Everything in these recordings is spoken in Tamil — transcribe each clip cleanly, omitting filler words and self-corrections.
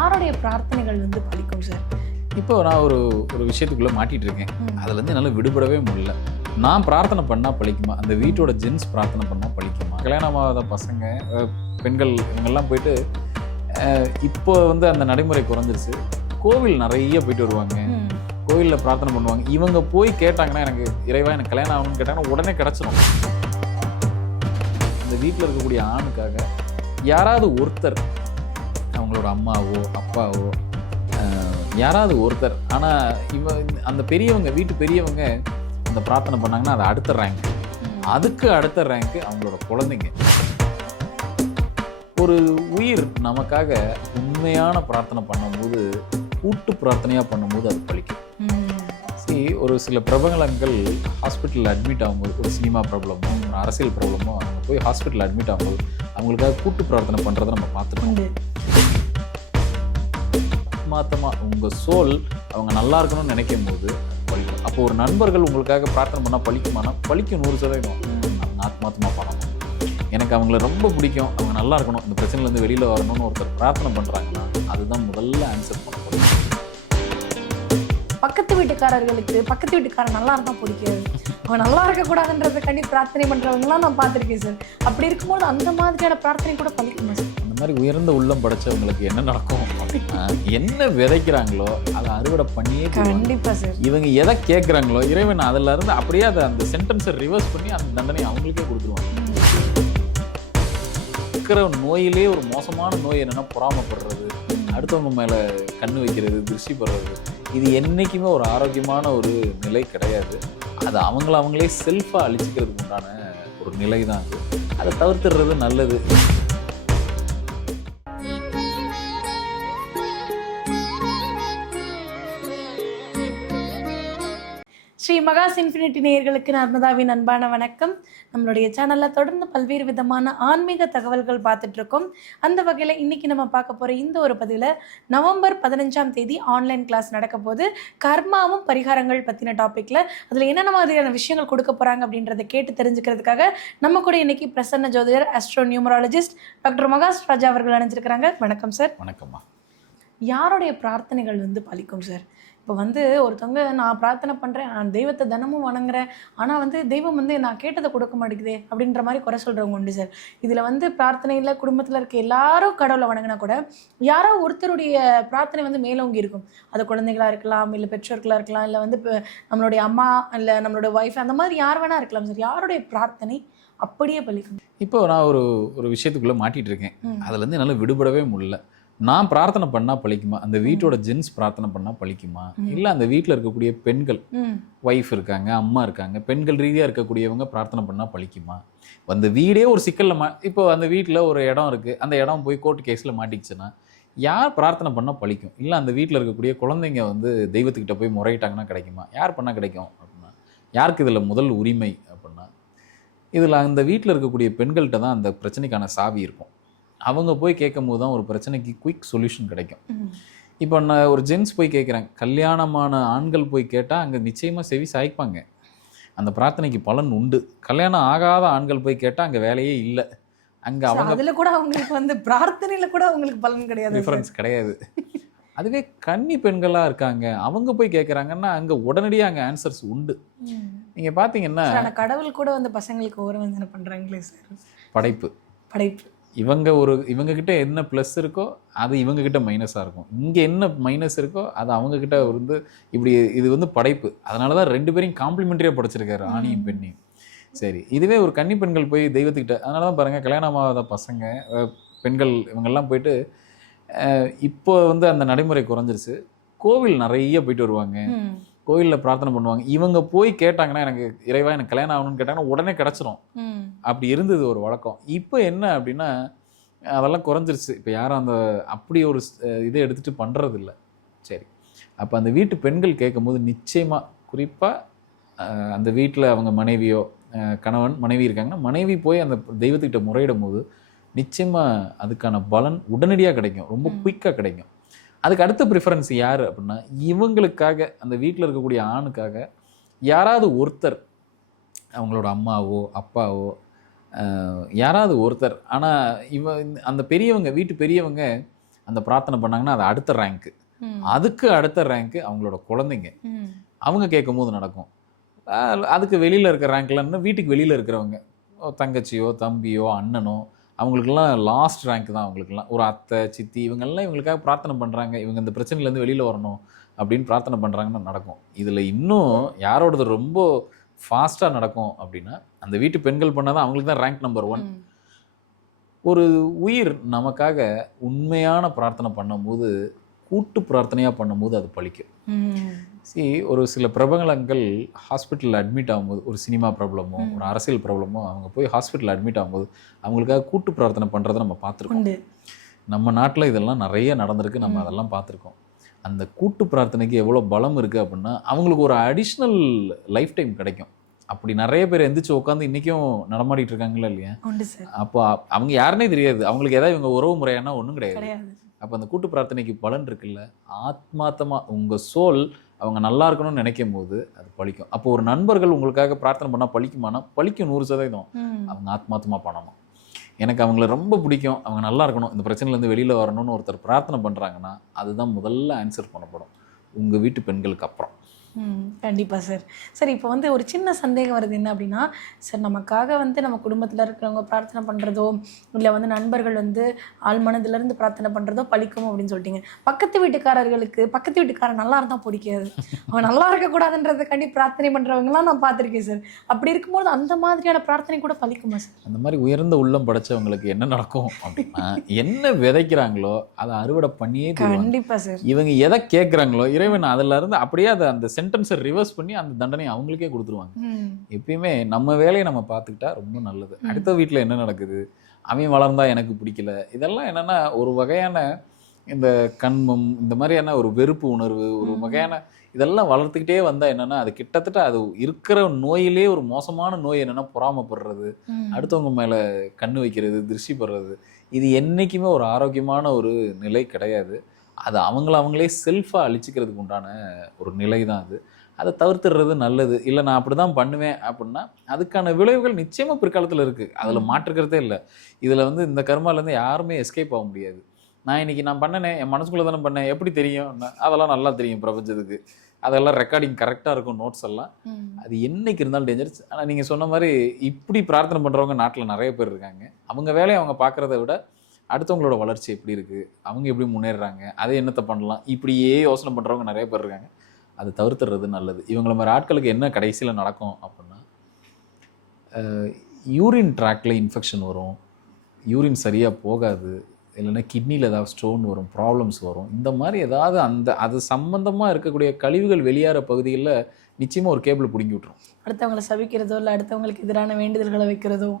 யாருடைய பிரார்த்தனைகள் வந்து பலிக்கும் சார்? இப்போ நான் ஒரு விஷயத்துக்குள்ளே மாட்டிகிட்டு இருக்கேன். அதுலேருந்து என்னால் விடுபடவே முடியல. நான் பிரார்த்தனை பண்ணால் பலிக்குமா? அந்த வீட்டோட ஜென்ஸ் பிரார்த்தனை பண்ணால் பலிக்குமா? கல்யாணமாகாத பசங்க, பெண்கள் இவங்கெல்லாம் போயிட்டு இப்போ வந்து அந்த நடைமுறை குறைஞ்சிருச்சு. கோவில் நிறைய போயிட்டு வருவாங்க, கோவிலில் பிரார்த்தனை பண்ணுவாங்க. இவங்க போய் கேட்டாங்கன்னா, எனக்கு இறைவா எனக்கு கல்யாணம் ஆகணும்னு கேட்டாங்கன்னா உடனே கிடச்சிடும். இந்த வீட்டில் இருக்கக்கூடிய ஆணுக்காக யாராவது ஒருத்தர், அவங்களோட அம்மாவோ அப்பாவோ யாராவது ஒருத்தர், ஆனால் அந்த பெரியவங்க, வீட்டு பெரியவங்க அந்த பிரார்த்தனை பண்ணாங்கன்னா அது அடுத்த ரேங்க். அதுக்கு அடுத்த ரேங்க்கு அவங்களோட குழந்தைங்க. ஒரு உயிர் நமக்காக உண்மையான பிரார்த்தனை பண்ணும்போது, கூட்டு பிரார்த்தனையாக பண்ணும்போது அது பலிக்கும். ஒரு சில பிரபலங்கள் ஹாஸ்பிட்டலில் அட்மிட் ஆகும்போது, ஒரு சினிமா ப்ராப்ளமோ ஒரு அரசியல் ப்ராப்ளமோ, அவங்க போய் ஹாஸ்பிட்டலில் அட்மிட் ஆகும்போது அவங்களுக்காக கூட்டு பிரார்த்தனை பண்ணுறதை நம்ம பார்த்துருக்கோம். ஆத்மார்த்தமாக உங்கள் சோல் அவங்க நல்லா இருக்கணும்னு நினைக்கும் போது பலிக்கும். அப்போ ஒரு நண்பர்கள் உங்களுக்காக பிரார்த்தனை பண்ணால் பலிக்குமானா பலிக்கும் 100%. அவங்க ஆத்மார்த்தமாக பண்ணணும். எனக்கு அவங்கள ரொம்ப பிடிக்கும், அவங்க நல்லா இருக்கணும், இந்த பிரச்சனையிலேருந்து வெளியில் வரணும்னு ஒருத்தர் பிரார்த்தனை பண்ணுறாங்கன்னா அதுதான் முதல்ல ஆன்சர் பண்ண முடியும். பக்கத்து வீட்டுக்காரர்களுக்கு பக்கத்து வீட்டுக்காரர் நல்லா இருந்தால் பிடிக்காது, அவன் நல்லா இருக்கக்கூடாதுன்றதுக்காண்டி பிரார்த்தனை பண்ணுறவங்களாம் நான் பார்த்துருக்கேன் சார். அப்படி இருக்கும்போது அந்த மாதிரியான பிரார்த்தனை கூட பலிக்குமா சார்? அந்த மாதிரி உயர்ந்த உள்ளம் படைச்சவங்களுக்கு என்ன நடக்கும் அப்படின்னா, என்ன விதைக்கிறாங்களோ அதை அறுவடை பண்ணியே கண்டிப்பாக சார். இவங்க எதை கேட்குறாங்களோ இறைவன் அதில் இருந்து அப்படியே அதை அந்த சென்டென்ஸை ரிவர்ஸ் பண்ணி அந்த தண்டனை அவங்களுக்கே கொடுத்துருவாங்க. இருக்கிற நோயிலே ஒரு மோசமான நோய் என்னென்னா பொறாமைப்படுறது, அடுத்தவங்க மேலே கண்ணு வைக்கிறது, திருஷ்டி படுறது. இது என்றைக்குமே ஒரு ஆரோக்கியமான ஒரு நிலை கிடையாது. அது அவங்களே செல்ஃபாக அழிச்சிக்கிறதுக்கு உண்டான ஒரு நிலை தான் அது. அதை தவிர்த்துடுறது நல்லது. ஸ்ரீ மகாஸ் இன்ஃபினிட்டி நேயர்களுக்கு நர்மதாவின் அன்பான வணக்கம். நம்மளுடைய சேனலில் தொடர்ந்து பல்வேறு விதமான ஆன்மீக தகவல்கள் பார்த்துட்ருக்கோம். அந்த வகையில் இன்றைக்கி நம்ம பார்க்க போகிற இந்த ஒரு பதிவில் நவம்பர் 15 ஆன்லைன் கிளாஸ் நடக்க போது, கர்மாவும் பரிகாரங்கள் பற்றின டாப்பிக்கில் அதில் என்னென்ன மாதிரியான விஷயங்கள் கொடுக்க போகிறாங்க அப்படின்றத கேட்டு தெரிஞ்சுக்கிறதுக்காக நம்ம கூட இன்றைக்கி பிரசன்ன ஜோதிடர், ஆஸ்ட்ரோ நியூமராலஜிஸ்ட் டாக்டர் மகாஸ் ராஜா அவர்கள் அணிஞ்சிருக்கிறாங்க. வணக்கம் சார். வணக்கம்மா. யாருடைய பிரார்த்தனைகள் வந்து பலிக்கும் சார்? இப்போ வந்து ஒருத்தவங்க, நான் பிரார்த்தனை பண்ணுறேன், நான் தெய்வத்தை தினமும் வணங்குறேன், ஆனால் வந்து தெய்வம் வந்து நான் கேட்டதை கொடுக்க மாட்டேங்குதே அப்படின்ற மாதிரி குறை சொல்கிறவங்க உண்டு சார். இதில் வந்து பிரார்த்தனையில் குடும்பத்தில் இருக்க எல்லாரும் கடவுளை வணங்கினா கூட யாரோ ஒருத்தருடைய பிரார்த்தனை வந்து மேலோங்கி இருக்கும். அது குழந்தைகளாக இருக்கலாம், இல்லை பெற்றோர்களாக இருக்கலாம், இல்லை வந்து இப்போ நம்மளுடைய அம்மா, இல்லை நம்மளோட ஒய்ஃப், அந்த மாதிரி யார் வேணா இருக்கலாம் சார். யாருடைய பிரார்த்தனை அப்படியே பலிக்கும்? இப்போ நான் ஒரு விஷயத்துக்குள்ளே மாட்டிகிட்டு இருக்கேன். அதுலேருந்து என்னால் விடுபடவே முடியல. நான் பிரார்த்தனை பண்ணால் பலிக்குமா? அந்த வீட்டோட ஜென்ஸ் பிரார்த்தனை பண்ணால் பலிக்குமா? இல்லை அந்த வீட்டில் இருக்கக்கூடிய பெண்கள், ஒய்ஃப் இருக்காங்க, அம்மா இருக்காங்க, பெண்கள் ரீதியாக இருக்கக்கூடியவங்க பிரார்த்தனை பண்ணால் பலிக்குமா? அந்த வீடே ஒரு சிக்கலில் இப்போ அந்த வீட்டில் ஒரு இடம் இருக்குது, அந்த இடம் போய் கோர்ட்டு கேஸில் மாட்டிக்கிச்சுன்னா யார் பிரார்த்தனை பண்ணால் பலிக்கும்? இல்லை அந்த வீட்டில் இருக்கக்கூடிய குழந்தைங்க வந்து தெய்வத்துக்கிட்ட போய் முறையிட்டாங்கன்னா கிடைக்குமா? யார் பண்ணால் கிடைக்கும் அப்படின்னா, யாருக்கு இதில் முதல் உரிமை அப்படின்னா, இதில் அந்த வீட்டில் இருக்கக்கூடிய பெண்கள்கிட்ட தான் அந்த பிரச்சனைக்கான சாவி இருக்கும். அவங்க போய் கேட்கும் போது தான் ஒரு பிரச்சனைக்கு குயிக் சொல்யூஷன் கிடைக்கும். இப்போ நான் ஒரு ஜென்ஸ் போய் கேட்குறேன், கல்யாணமான ஆண்கள் போய் கேட்டால் அங்கே நிச்சயமாக செவி சாய்ப்பாங்க, அந்த பிரார்த்தனைக்கு பலன் உண்டு. கல்யாணம் ஆகாத ஆண்கள் போய் கேட்டால் அங்கே வேலையே இல்லை, அங்கே அவங்க அதில் கூட அவங்களுக்கு வந்து பிரார்த்தனையில் கூட அவங்களுக்கு பலன் கிடையாது, டிஃப்ரென்ஸ் கிடையாது. அதுவே கன்னி பெண்களாக இருக்காங்க, அவங்க போய் கேட்குறாங்கன்னா அங்கே உடனடியாக அங்கே ஆன்சர்ஸ் உண்டு. நீங்கள் பார்த்தீங்கன்னா கடவுள் கூட வந்து பசங்களுக்கு ஓரவஞ்சனை பண்ணுறாங்களே சார். படைப்பு இவங்ககிட்ட என்ன ப்ளஸ் இருக்கோ அது இவங்ககிட்ட மைனஸாக இருக்கும், இங்கே என்ன மைனஸ் இருக்கோ அது அவங்கக்கிட்ட வந்து இப்படி. இது வந்து படைப்பு. அதனால தான் 2 பேரையும் காம்ப்ளிமெண்ட்ரியாக படைச்சிருக்காரு, ஆணையும் பெண்ணையும். சரி, இதுவே ஒரு கன்னி பெண்கள் போய் தெய்வத்துக்கிட்ட, அதனால தான் பாருங்கள் கல்யாணமாகாத பசங்க, பெண்கள் இவங்கெல்லாம் போயிட்டு இப்போ வந்து அந்த நடைமுறை குறைஞ்சிருச்சு. கோவில் நிறைய போயிட்டு வருவாங்க, கோயிலில் பிரார்த்தனை பண்ணுவாங்க. இவங்க போய் கேட்டாங்கன்னா, எனக்கு இறைவா எனக்கு கல்யாணம் ஆகணும்னு கேட்டாங்கன்னா உடனே கிடச்சிரும். அப்படி இருந்தது ஒரு வழக்கம். இப்போ என்ன அப்படின்னா அதெல்லாம் குறைஞ்சிருச்சு. இப்போ யாரும் அந்த அப்படி ஒரு இதை எடுத்துகிட்டு பண்ணுறதில்ல. சரி, அப்போ அந்த வீட்டு பெண்கள் கேட்கும் போது நிச்சயமாக, குறிப்பாக அந்த வீட்டில் அவங்க மனைவியோ, கணவன் மனைவி இருக்காங்கன்னா, மனைவி போய் அந்த தெய்வத்துக்கிட்ட முறையிடும் போது நிச்சயமாக அதுக்கான பலன் உடனடியாக கிடைக்கும், ரொம்ப குயிக்காக கிடைக்கும். அதுக்கு அடுத்த ப்ரிஃபரன்ஸ் யார் அப்படின்னா, இவங்களுக்காக, அந்த வீட்டில் இருக்கக்கூடிய ஆணுக்காக யாராவது ஒருத்தர், அவங்களோட அம்மாவோ அப்பாவோ யாராவது ஒருத்தர், ஆனால் அந்த பெரியவங்க, வீட்டு பெரியவங்க அந்த பிரார்த்தனை பண்ணாங்கன்னா அது அடுத்த ரேங்க்கு, அதுக்கு அடுத்த ரேங்க்கு அவங்களோட குழந்தைங்க, அவங்க கேட்கும் போது நடக்கும். அதுக்கு வெளியில் இருக்கிற ரேங்க்லன்னு வீட்டுக்கு வெளியில் இருக்கிறவங்க, தங்கச்சியோ தம்பியோ அண்ணனோ, அவங்களுக்கெல்லாம் லாஸ்ட் ரேங்க் தான். அவங்களுக்கெல்லாம் ஒரு அத்தை சித்தி இவங்கெல்லாம் இவங்களுக்காக பிரார்த்தனை பண்ணுறாங்க, இவங்க இந்த பிரச்சனையிலேருந்து வெளியில் வரணும் அப்படின்னு பிரார்த்தனை பண்ணுறாங்கன்னு நடக்கும். இதில் இன்னும் யாரோடது ரொம்ப ஃபாஸ்ட்டாக நடக்கும் அப்படின்னா, அந்த வீட்டு பெண்கள் பண்ணாதான் அவங்களுக்கு தான் ரேங்க் நம்பர் 1. ஒரு உயிர் நமக்காக உண்மையான பிரார்த்தனை பண்ணும்போது, கூட்டு பிரார்த்தனையாக பண்ணும்போது அது பலிக்கும். ஒரு சில பிரபலங்கள் ஹாஸ்பிட்டலில் அட்மிட் ஆகும்போது, ஒரு சினிமா ப்ராப்ளமோ ஒரு அரசியல் ப்ராப்ளமோ அவங்க போய் ஹாஸ்பிட்டலில் அட்மிட் ஆகும்போது அவங்களுக்காக கூட்டு பிரார்த்தனை பண்ணுறதை நம்ம பார்த்துருக்கோம். நம்ம நாட்டில் இதெல்லாம் நிறைய நடந்திருக்கு, நம்ம அதெல்லாம் பார்த்துருக்கோம். அந்த கூட்டு பிரார்த்தனைக்கு எவ்வளோ பலம் இருக்குது அப்படின்னா, அவங்களுக்கு ஒரு அடிஷ்னல் லைஃப் டைம் கிடைக்கும். அப்படி நிறைய பேர் எந்திரிச்சு உட்காந்து இன்றைக்கும் நடமாடிட்டு இருக்காங்களா இல்லையா? அப்போ அவங்க யாருன்னே தெரியாது, அவங்களுக்கு ஏதாவது இவங்க உறவு முறையானா ஒன்றும் கிடையாது. அப்போ அந்த கூட்டு பிரார்த்தனைக்கு பலன் இருக்குல்ல, ஆத்மார்த்தமாக உங்கள் சோல் அவங்க நல்லா இருக்கணும்னு நினைக்கும் போது அது பலிக்கும். அப்போ ஒரு நண்பர்கள் உங்களுக்காக பிரார்த்தனை பண்ணால் பலிக்குமானா பலிக்கும் 100%. அவங்க ஆத்மார்த்தமாக பண்ணணும். எனக்கு அவங்கள ரொம்ப பிடிக்கும், அவங்க நல்லா இருக்கணும், இந்த பிரச்சனையிலேருந்து வெளியில் வரணும்னு ஒருத்தர் பிரார்த்தனை பண்ணுறாங்கன்னா அதுதான் முதல்ல ஆன்சர் பண்ணப்படும் உங்கள் வீட்டு பெண்களுக்கு அப்புறம். கண்டிப்பாக சார். சார் இப்போ வந்து ஒரு சின்ன சந்தேகம் வருது, என்ன அப்படின்னா, சார் நமக்காக வந்து நம்ம குடும்பத்தில் இருக்கிறவங்க பிரார்த்தனை பண்ணுறதோ இல்லை வந்து நண்பர்கள் வந்து ஆள் மனதிலேருந்து பிரார்த்தனை பண்ணுறதோ பலிக்கும் அப்படின்னு சொல்லிட்டீங்க. பக்கத்து வீட்டுக்காரர்களுக்கு பக்கத்து வீட்டுக்காரன் நல்லா இருந்தால் பிடிக்காது, அவன் நல்லா இருக்கக்கூடாதுன்றதுக்காண்டி பிரார்த்தனை பண்ணுறவங்களாம் நான் பார்த்துருக்கேன் சார். அப்படி இருக்கும்போது அந்த மாதிரியான பிரார்த்தனை கூட பலிக்குமா சார்? அந்த மாதிரி உயர்ந்த உள்ளம் படைச்சவங்களுக்கு என்ன நடக்கும் அப்படின்னா, என்ன விதைக்கிறாங்களோ அதை அறுவடை பண்ணியே கண்டிப்பாக சார். இவங்க எதை கேட்குறாங்களோ இறைவன் அதில் இருந்து அப்படியே அதை அந்த சென்டென்ஸை ரிவர்ஸ் பண்ணி அந்த தண்டனை அவங்களுக்கே கொடுத்துருவாங்க. எப்பயுமே நம்ம வேலையை நம்ம பார்த்துக்கிட்டா ரொம்ப நல்லது. அடுத்த வீட்டில் என்ன நடக்குது, அவன் வளர்ந்தா எனக்கு பிடிக்கல, இதெல்லாம் என்னன்னா ஒரு வகையான இந்த கண்மம், இந்த மாதிரியான ஒரு வெறுப்பு உணர்வு, ஒரு வகையான இதெல்லாம் வளர்த்துக்கிட்டே வந்தால் என்னன்னா அது கிட்டத்தட்ட அது இருக்கிற நோயிலே ஒரு மோசமான நோய் என்னன்னா பொறாமைப்படுறது, அடுத்தவங்க மேலே கண்ணு வைக்கிறது, திருஷ்டி படுறது. இது என்றைக்குமே ஒரு ஆரோக்கியமான ஒரு நிலை கிடையாது. அது அவங்களே செல்ஃபாக அழிச்சிக்கிறதுக்கு உண்டான ஒரு நிலை தான் அது. அதை தவிர்த்துடுறது நல்லது. இல்லை நான் அப்படி தான் பண்ணுவேன் அப்படின்னா அதுக்கான விளைவுகள் நிச்சயமாக பிற்காலத்தில் இருக்குது, அதில் மாற்றுக்கிறதே இல்லை. இதில் வந்து இந்த கர்மாலேருந்து யாருமே எஸ்கேப் ஆக முடியாது. நான் இன்றைக்கி நான் பண்ணனேன், என் மனசுக்குள்ளே தானே பண்ணேன், எப்படி தெரியும்? அதெல்லாம் நல்லா தெரியும் பிரபஞ்சத்துக்கு. அதெல்லாம் ரெக்கார்டிங் கரெக்டாக இருக்கும், நோட்ஸ் எல்லாம். அது என்றைக்கு இருந்தாலும் டேஞ்சர்ஸ். ஆனால் நீங்கள் சொன்ன மாதிரி இப்படி பிரார்த்தனை பண்ணுறவங்க நாட்டில் நிறைய பேர் இருக்காங்க. அவங்க வேலையை அவங்க பார்க்குறத விட அடுத்தவங்களோட வளர்ச்சி எப்படி இருக்குது, அவங்க எப்படி முன்னேறுறாங்க, அதை என்னத்தை பண்ணலாம், இப்படியே யோசனை பண்ணுறவங்க நிறைய பேர் இருக்காங்க. அதை தவிர்த்துறது நல்லது. இவங்கள மாதிரி ஆட்களுக்கு என்ன கடைசியில் நடக்கும் அப்படின்னா, யூரின் ட்ராக்டில் இன்ஃபெக்ஷன் வரும், யூரின் சரியாக போகாது, இல்லைன்னா கிட்னியில் ஏதாவது ஸ்டோன் வரும், ப்ராப்ளம்ஸ் வரும். இந்த மாதிரி ஏதாவது அது சம்மந்தமாக இருக்கக்கூடிய கழிவுகள் வெளியேற பகுதிகளில் நிச்சயமாக ஒரு கேபிள் பிடுங்கி விட்டுரும். அடுத்தவங்களை சபிக்கிறதோ இல்லை அடுத்தவங்களுக்கு எதிரான வேண்டுதல்களை வைக்கிறதோ.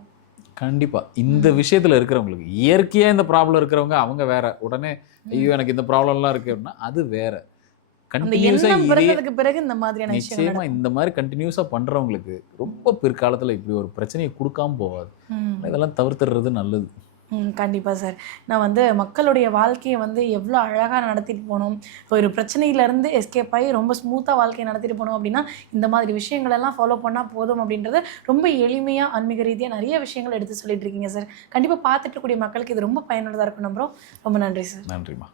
கண்டிப்பாக இந்த விஷயத்தில் இருக்கிறவங்களுக்கு இயற்கையாக இந்த ப்ராப்ளம் இருக்கிறவங்க அவங்க வேற, உடனே ஐயோ எனக்கு இந்த ப்ராப்ளம்லாம் இருக்குது அப்படின்னா அது வேற. கண்டினியூஸாக பிறகு இந்த மாதிரியான நிச்சயமா இந்த மாதிரி கண்டினியூஸாக பண்ணுறவங்களுக்கு ரொம்ப பிற்காலத்தில் இப்படி ஒரு பிரச்சனையை கொடுக்காம போகாது. இதெல்லாம் தவிர்த்துடுறது நல்லது. கண்டிப்பாக சார். நான் வந்து மக்களுடைய வாழ்க்கையை வந்து எவ்வளோ அழகாக நடத்திட்டு போகணும், ஒரு பிரச்சனையிலேருந்து எஸ்கேப் ஆகி ரொம்ப ஸ்மூத்தாக வாழ்க்கையை நடத்திட்டு போகணும் அப்படின்னா இந்த மாதிரி விஷயங்களெல்லாம் ஃபாலோ பண்ணால் போதும் அப்படின்றத ரொம்ப எளிமையாக ஆன்மீக ரீதியாக நிறைய விஷயங்கள் எடுத்து சொல்லிட்டு இருக்கீங்க சார். கண்டிப்பாக பார்த்துட்டு கூடிய மக்களுக்கு இது ரொம்ப பயனுள்ளதாக இருக்கும் நம்புகிறோம். ரொம்ப நன்றி சார். நன்றிம்மா.